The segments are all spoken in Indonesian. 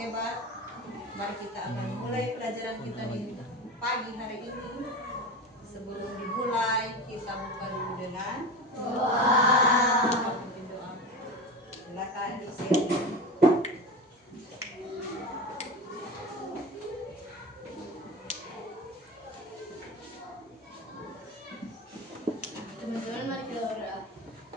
hebat. Mari kita akan mulai pelajaran kita di pagi hari ini. Sebelum dimulai, kita buka dulu dengan doa. Silakan di-share. Teman-teman, mari kita berdoa.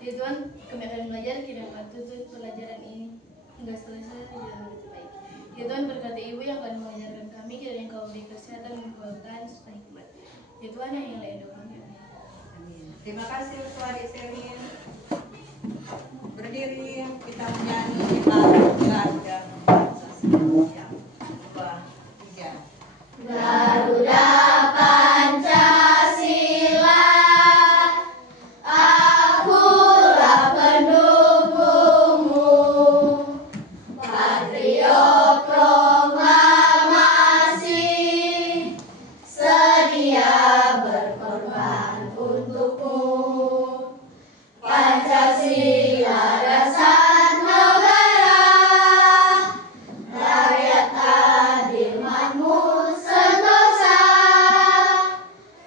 Ya Tuhan, kami akan belajar kiranya tuntun pelajaran ini hingga selesai di dalam hidup baik. Ya Tuhan, berkati Ibu yang akan mengajarkan kami, kiranya Engkau beri kesehatan dan kekuatan serta hikmat. Ya Tuhan, yang lain doa kami. Amin. Terima kasih untuk adik Selin. Berdiri, kita menyanyi Garuda Pancasila. 2, 3. Garuda Pancasila, akulah pendukungmu, patriot proklamasi, sedia berkorban untukmu. Pancasila dasar negara, rakyat adil makmur sentosa,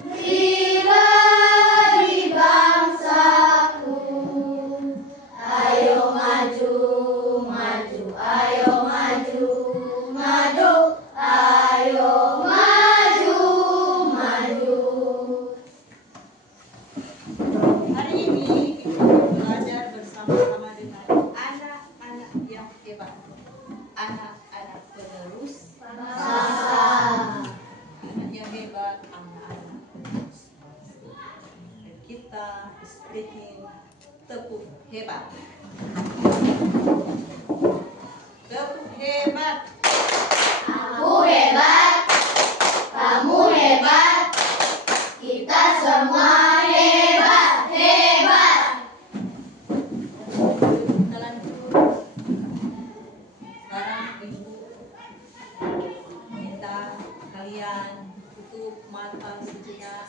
pribadi bangsaku. Ayo maju, maju, ayo maju, maju, ayo maju, maju. Hari ini kita belajar bersama-sama dengan anak-anak yang hebat, anak-anak penerus bangsa. Anak yang hebat, anak-anak penerus bangsa. Dan kita speaking tepuk hebat. Tepuk hebat. Aku hebat, kamu hebat, kita semua hebat, hebat. Kita lanjut. Sekarang Ibu minta kalian tutup mata sejenak.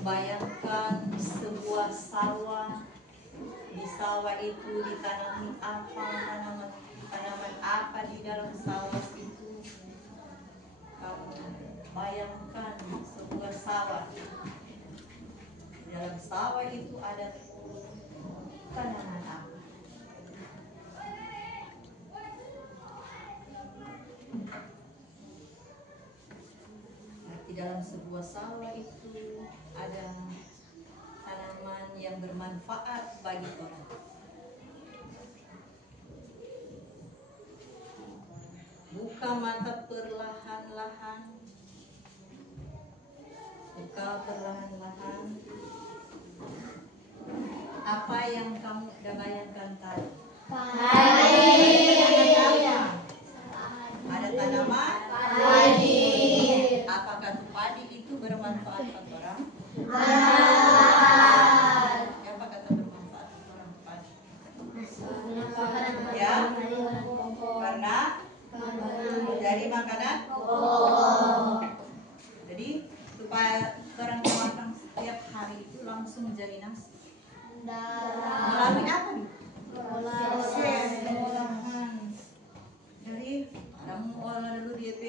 Bayangkan sebuah sawah. Di sawah itu ditanami apa, tanaman apa di dalam sawah itu. Kamu bayangkan sebuah sawah. Di dalam sawah itu ada tanaman apa? Nah, di dalam sebuah sawah itu ada tanaman yang bermanfaat bagi orang. Buka mata perlahan-lahan. Buka perlahan-lahan. Apa yang kamu udah bayangkan tadi? Ada tanaman Padi. Apakah padi itu bermanfaat bagi orang? Apa kata bermanfaat bagi orang padi? Ya, karena dari makanan. Jadi supaya orang makan setiap hari itu langsung menjadi nasi. Melalui apa nih? Proses pengolahan. Jadi kamu olah dulu DP,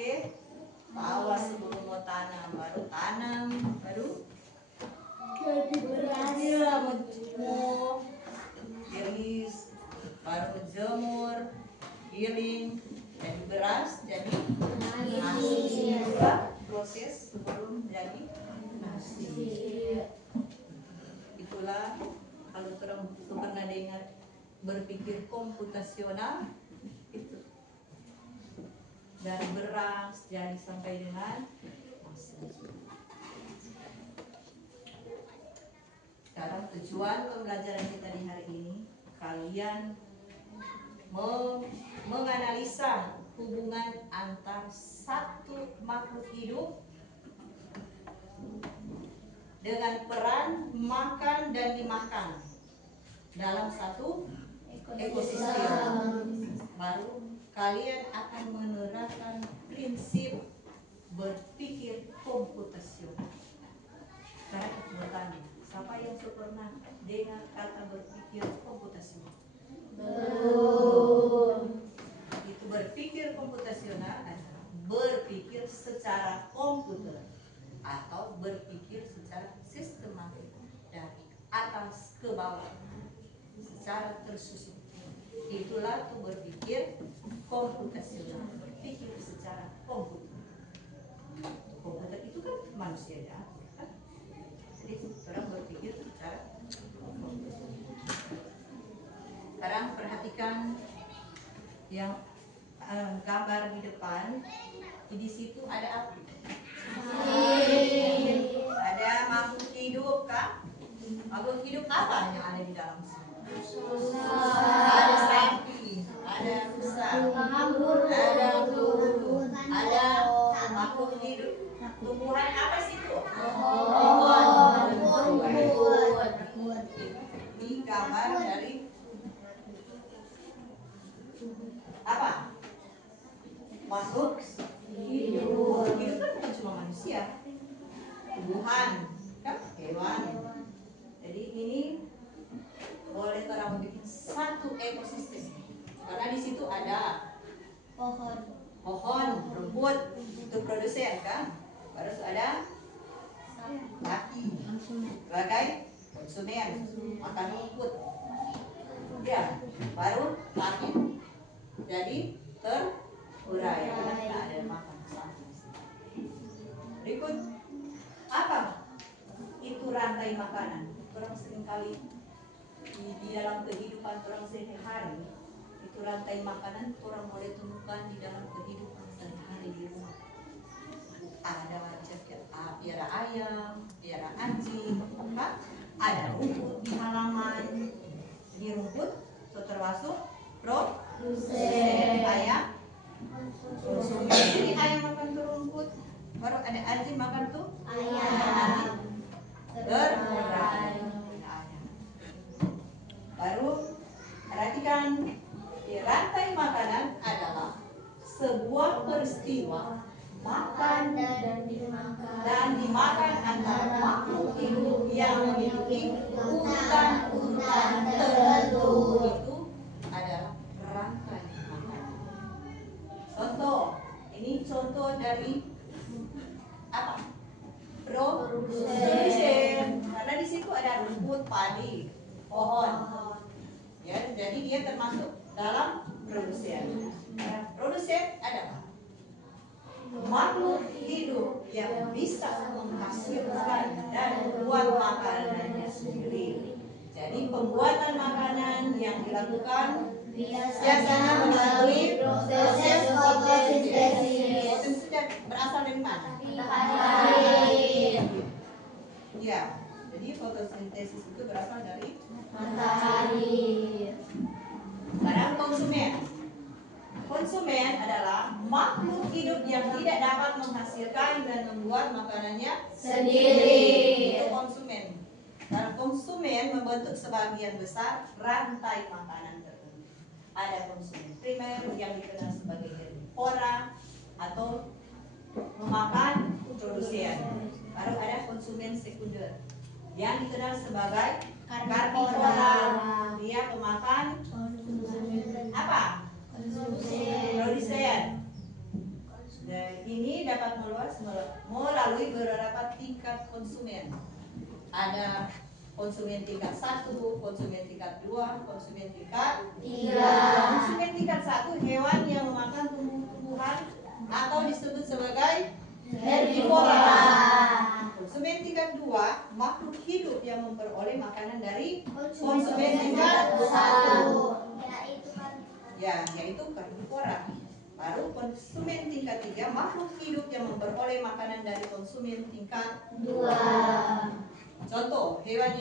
bawa sebelum mau tanam, baru tanam, baru Jadi beras. ya menjemur, iris, baru jemur, giling, jadi beras, jadi nasi. Itulah proses sebelum jadi nasi. Itulah kalau orang pernah dengar berpikir komputasional itu dari beras jadi sampai dengan nasi. Sekarang tujuan pembelajaran kita di hari ini, kalian menganalisa hubungan antar satu makhluk hidup dengan peran makan dan dimakan dalam satu ekosistem. Baru kalian akan menerapkan prinsip berpikir komputasional. Sekarang aku bertanya, siapa yang pernah dengar kata berpikir komputasional? Belum. atau berpikir secara sistematis dari atas ke bawah secara tersusun. Itulah tuh berpikir komputasional, berpikir secara komputer. Komputer itu kan manusia ya, kan? Jadi orang berpikir secara komputer. Sekarang perhatikan yang gambar di depan. Di situ ada apa? Ada makhluk hidup kan? Makhluk hidup apa yang ada di dalam sini? Ada sapi, ada rusa, ada burung, ada makhluk hidup. Tumbuhan apa sih itu? Pohon. Ini gambar dari apa? Makhluk hidup. Hidup kan bukan cuma manusia, tumbuhan, kan? Hewan. Jadi ini boleh orang membuat satu ekosistem karena di situ ada pohon, rumput itu produsen kan, baru ada sapi sebagai konsumen makan rumput ya, baru langit jadi terurai karena ada makan sapi. Berikut apa itu rantai makanan. Orang seringkali di dalam kehidupan orang sehari-hari itu rantai makanan orang boleh temukan di dalam kehidupan sehari-hari di rumah. Ada piara ayam, piara anjing, ada rumput di halaman. Ini rumput termasuk produsen ayam konsumen. Ini ayam makan tuh rumput, baru ada anjing makan tuh ayam. Berurai. Baru perhatikan di rantai makanan adalah sebuah peristiwa makan dan dimakan antara makhluk hidup yang memiliki urutan tertentu. Itu adalah rantai makanan. Contoh, ini contoh dari apa? Produsen. Karena di situ ada rumput, padi, pohon. Ya, jadi dia termasuk dalam produsen. Produsen adalah makhluk hidup yang bisa menghasilkan dan membuat makanannya sendiri. Jadi pembuatan makanan yang dilakukan biasanya melalui proses fotosintesis. Fotosintesis berasal dari mana? Matahari. Ya, jadi fotosintesis itu berasal dari matahari. Sekarang konsumen. Konsumen adalah makhluk hidup yang tidak dapat menghasilkan dan membuat makanannya sendiri. Itu konsumen. Dan konsumen membentuk sebagian besar rantai makanan tertentu. Ada konsumen primer yang dikenal sebagai herbivora atau memakan produsen. Baru ada konsumen sekunder yang dikenal sebagai karnivora. Dia pemakan apa? Produsen. Dan ini dapat meluas melalui beberapa tingkat konsumen. Ada konsumen tingkat 1, konsumen tingkat 2, konsumen tingkat 3. Konsumen tingkat 1 hewan yang memakan tumbuh-tumbuhan atau disebut sebagai herbivora. Konsumen tingkat 2 makhluk hidup yang memperoleh makanan dari konsumen tingkat 1. Ya, yaitu karnivora. Baru konsumen tingkat 3 makhluk hidup yang memperoleh makanan dari konsumen tingkat 2. Contoh hewan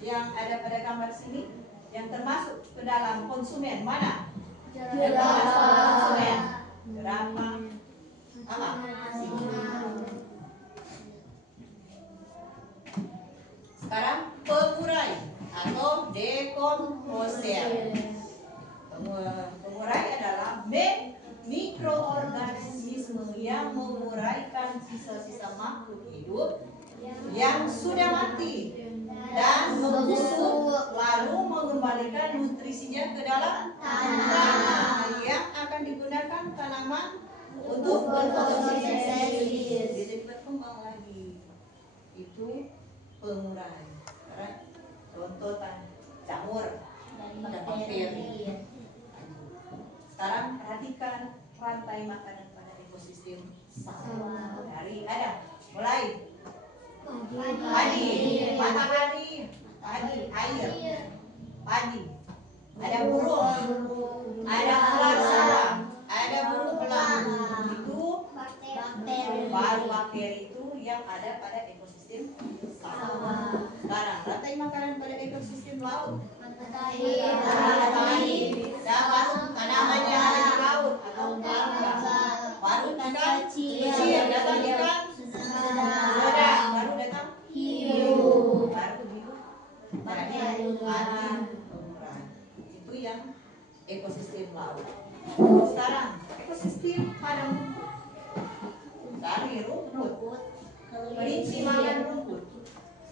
yang ada pada gambar sini yang termasuk ke dalam konsumen mana? Konsumen. Berapa? Apa? Sekarang pengurai atau dekomposer. Pengurai adalah mikroorganisme yang menguraikan sisa-sisa makhluk hidup yang sudah mati dan membusuk, lalu mengembalikan nutrisinya ke dalam tanah yang akan digunakan tanaman untuk berfotosintesis. Jadi berkembang lagi. itu pengurai. Karena contoh jamur dan bakteri. Sekarang perhatikan rantai makanan pada ekosistem sawah. Dari ada mulai padi, matahari, padi, air, padi. Ada burung, ada ular sarang, ada burung belang. Itu baru bakteri itu yang ada pada ekosistem sawah. Sekarang rantai makanan pada ekosistem laut. Matahari, ada baru tanamannya ada di laut atau alga. Baru ikan kecil, datang ikan sedang, baru datang hiu, baru hiu, jadi ikan. Itu yang ekosistem laut. Sekarang ekosistem padang rumput. Dari rumput, kelinci makan rumput,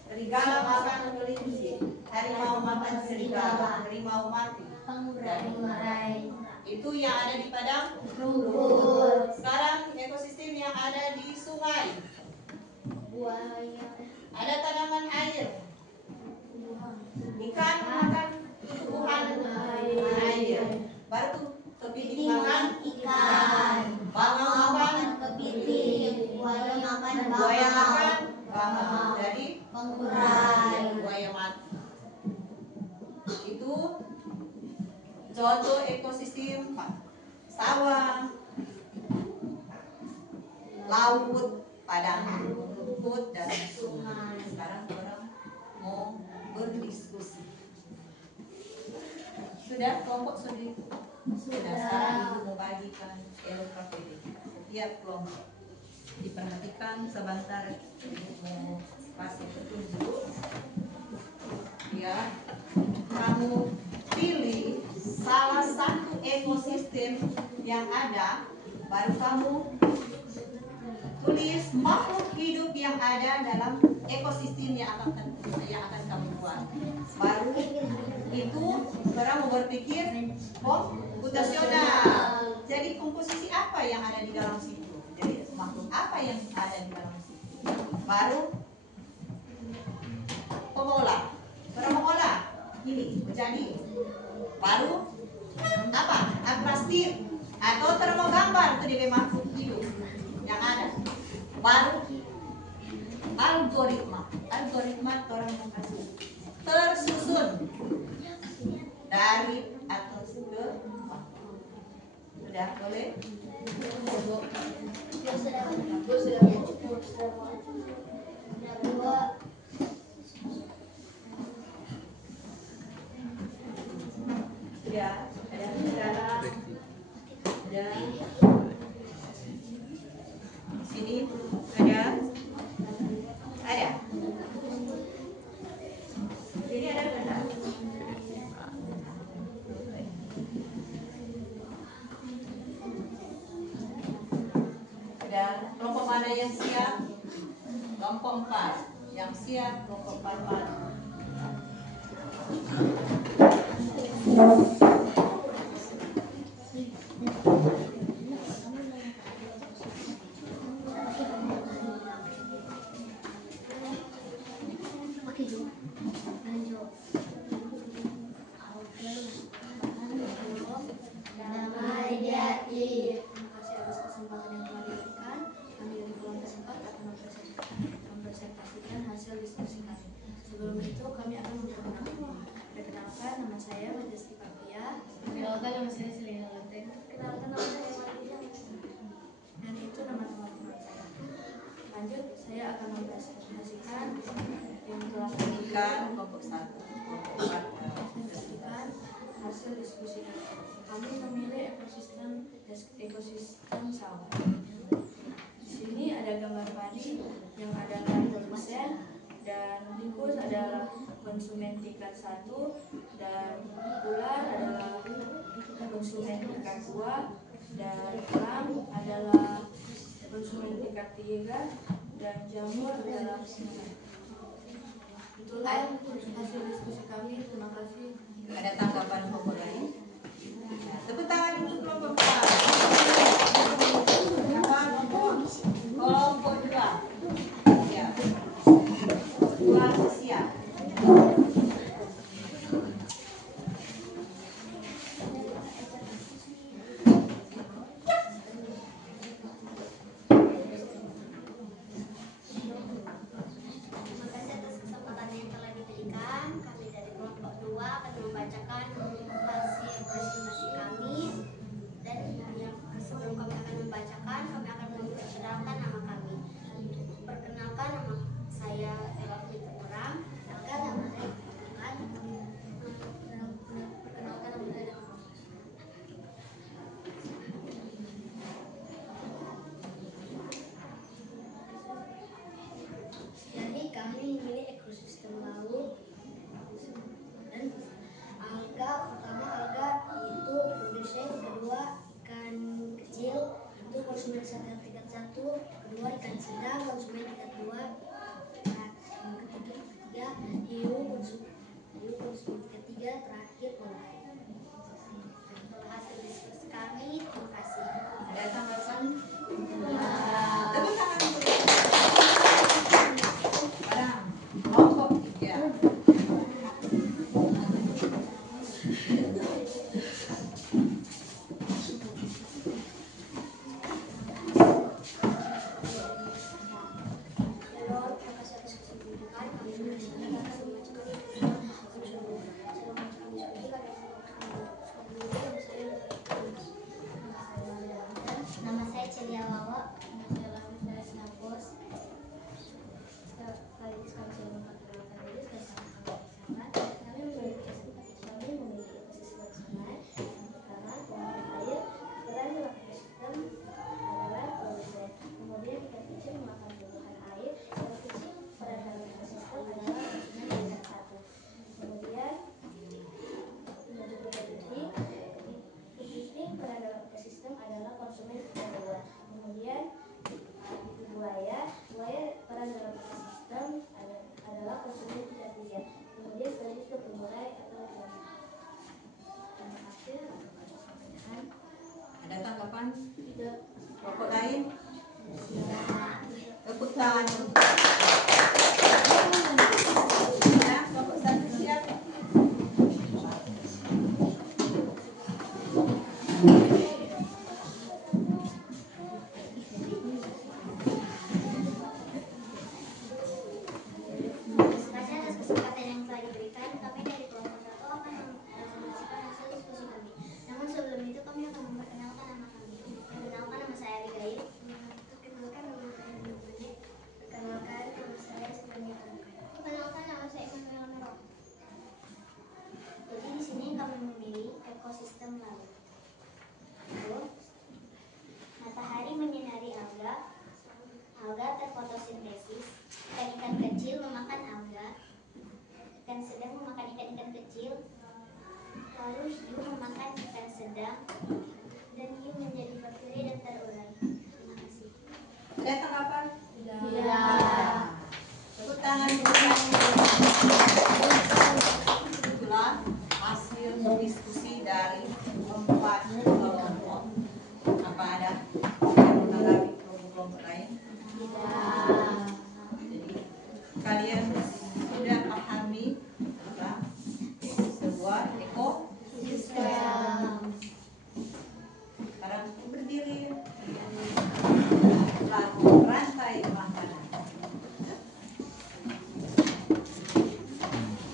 serigala makan kelinci, harimau makan serigala, harimau mati, pengurai. Itu yang ada di padang rumput. Sekarang ekosistem yang ada di sungai. Ada tanaman air, ikan makan tumbuhan air, baru kepiting makan ikan, bangau makan kepiting, buaya makan bangau, jadi pengurai, buaya mati. Itu contoh ekosistem sawah, laut, padang rumput, dan sungai. Sekarang orang mau berdiskusi. Sudah kelompok sudah. Sekarang ibu membagikan LKPD. Setiap kelompok diperhatikan sebentar. Ibu mau kasih petunjuk. Ya, kamu pilih salah satu ekosistem yang ada, baru kamu tulis makhluk hidup yang ada dalam ekosistem yang akan kamu buat. Baru itu kamu berpikir komputasional. Jadi komposisi apa yang ada di dalam situ? Jadi makhluk apa yang ada di dalam situ? Baru pengolah. Mengolah ini menjadi baru apa? Akrastif atau termogambar itu dia makhluk hidup yang ada. Baru algoritma orang mengkaji tersusun dari atas ke bawah. Sudah boleh? Ya, ada bicara, ada sini, ada. Jadi ada benar. Sudah, kelompok mana yang siap? Kelompok 4 yang siap, kelompok 4. Sebelum itu kami akan memperkenalkan nama saya Majesti Papia. Perkenalkan nama saya Selina Lenteng. Perkenalkan nama saya Maria. Dan itu nama teman-teman saya. Lanjut, saya akan mempresentasikan yang telah Berikan kelompok 1, kelompok 4 presentasikan hasil diskusi kami. Kami memilih ekosistem sawah. Di sini ada gambar padi yang adalah produsen, dan tikus adalah konsumen tingkat 1, dan ular adalah konsumen tingkat 2, dan elang adalah konsumen tingkat 3, dan jamur adalah itulah hasil diskusi kami. Terima kasih. Ada tanggapan kelompok lain? Tepuk tangan untuk kelompok 4. Kelompok 2. Ya. satu, kedua ikan sedang, konsumen tingkat 2, ketiga hiu konsumen tingkat 3, terakhir mulai. Hasil diskusi kami, terima kasih. Ada tanggapan? Tepuk tangan untuk barang kelompok 3. Nama saya Celia Wawa. Nama saya Snapos. Kami memiliki ekosistem sungai. Yang pertama, pengelolaan air. Peran dalam ekosistem adalah produsen. Kemudian ikan kecil memakan tumbuhan air. Ikan kecil peran dalam ekosistem adalah konsumen tingkat 1. Kemudian kepiting peran dalam ekosistem adalah konsumen tingkat 2. Kemudian buaya peran dalam ekosistem adalah konsumen tingkat 3. Kemudian selanjutnya pengurai atau ikan. Terima kasih atas pertanyaan. Ada tanggapan? Tidak. Kelompok lain? Tepuk tangan. Ya, kelompok 1 siap. Terima kasih atas kesempatan yang telah diberikan. Kami dari kelompok 1 akan mempresentasikan hasil diskusi kami. Namun sebelum itu kami akan memperkenalkan nama kami. Perkenalkan, nama saya Abigail. Perkenalkan, nama saya Nurmani. Perkenalkan, nama saya Sukanya. Perkenalkan, nama saya Emmanuel Mero. Jadi di sini kami memilih ekosistem laut. Lalu, matahari menyinari alga. Alga terfotosintesis. Ikan-ikan kecil memakan alga. Ikan sedang memakan ikan-ikan kecil. Lalu hiu memakan ikan sedang. Dan hiu menjadi bakteri dan terurai. Terima kasih. Ada tanggapan? Tidak. Tepuk tangan. Itulah hasil diskusi dari 4 kelompok. Apa ada yang menanggapi kelompok lain? Tidak. Jadi kalian sudah pahami tentang sebuah ekosistem. Sekarang berdiri. Lalu rantai makanan.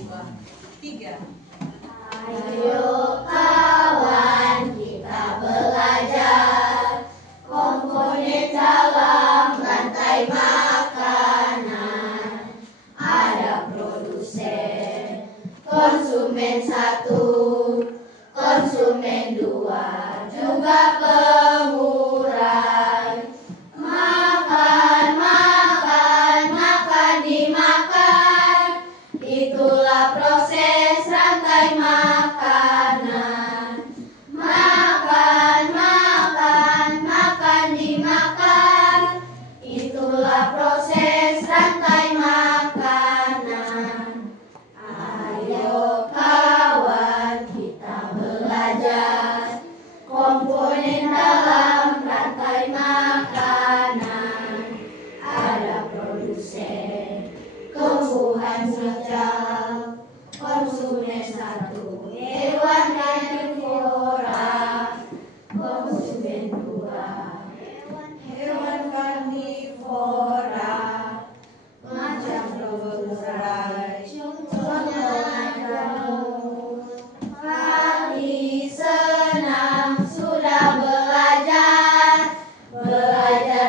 2, 3. Ayo kawan, kita belajar komponen dalam rantai makanan. Ada produsen, konsumen 1, konsumen 2, juga pengurai. Makan, makan, makan dimakan. Itulah proses rantai makanan. Makan, makan, makan dimakan. Itulah proses rantai makanan. Ayo kawan, kita belajar komponen dalam rantai makanan. Ada produsen, tumbuhan hijau, konsumen 1, hewan karnivora, konsumen 2, hewan karnivora, macam berurai, kami senang sudah belajar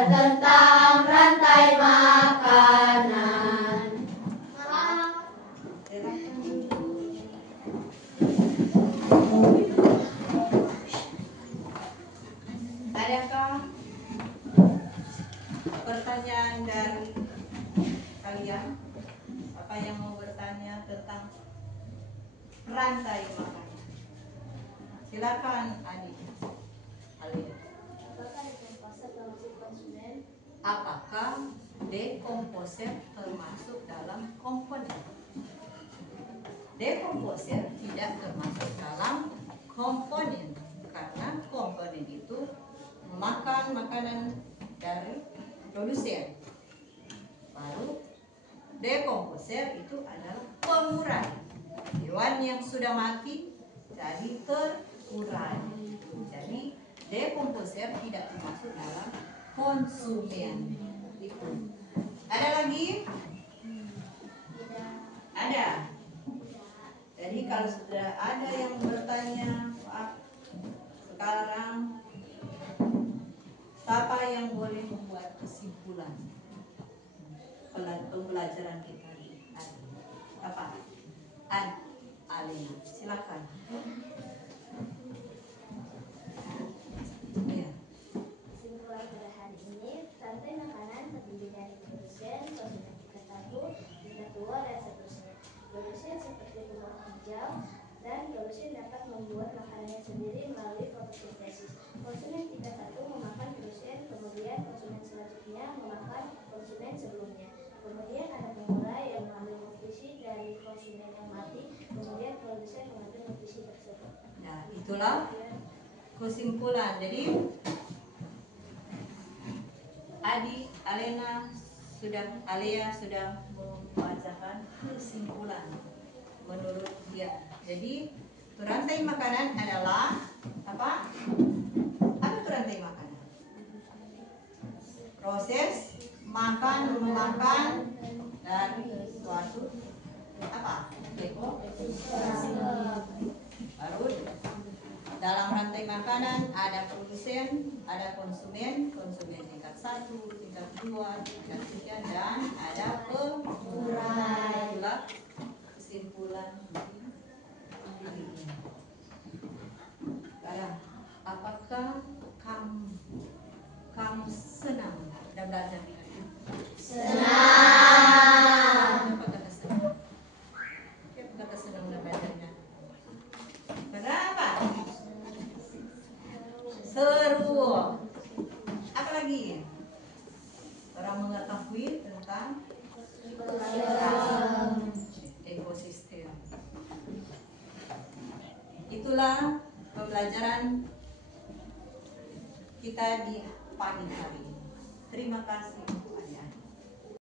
tentang rantai makanan. Adakah pertanyaan dari kalian? Apa yang mau bertanya tentang rantai makanan? Silakan Adi. Alia. Apakah ada pasar dalam konsumen? apakah dekomposer termasuk dalam komponen? Dekomposer tidak termasuk dalam komponen karena komponen itu memakan makanan dari produsen. Baru dekomposer itu adalah pengurai hewan yang sudah mati jadi terurai. Jadi dekomposer tidak termasuk dalam konsumen itu. Ada lagi? Ada. Jadi kalau sudah ada yang bertanya, Pak, sekarang siapa yang boleh membuat kesimpulan pembelajaran kita ini? Apa? Alena, silakan. Ya. Kesimpulan pada hari ini, rantai makanan terdiri dari produsen, konsumen tingkat 1, tingkat 2, dan seterusnya. Produsen seperti tumbuhan hijau dan produsen dapat membuat makanannya sendiri melalui fotosintesis. Konsumen tingkat 1 memakan produsen, kemudian konsumen selanjutnya memakan konsumen sebelumnya. Kemudian ada pengurai yang mengambil nutrisi dari konsumen yang mati, kemudian produsen mengambil nutrisi tersebut. Nah, itulah kesimpulan. Jadi Alea sudah membacakan kesimpulan menurut dia. Jadi rantai makanan adalah apa? Apa itu rantai makanan? Proses makan memakan dari suatu apa? Baru dalam rantai makanan ada produsen, ada konsumen tingkat 1, tingkat 2, tingkat 3, dan ada pengurai. Itulah kesimpulan hari ini. Sekarang, apakah kamu senang dan belajar di hari ini? Senang. Kenapa kata senang? Kenapa kata senang dan belajarnya? Kenapa? Seru. Apa lagi? Orang mengetahui tentang ekosistem. Itulah pembelajaran kita di pagi hari ini. Terima kasih untuk adik-adik.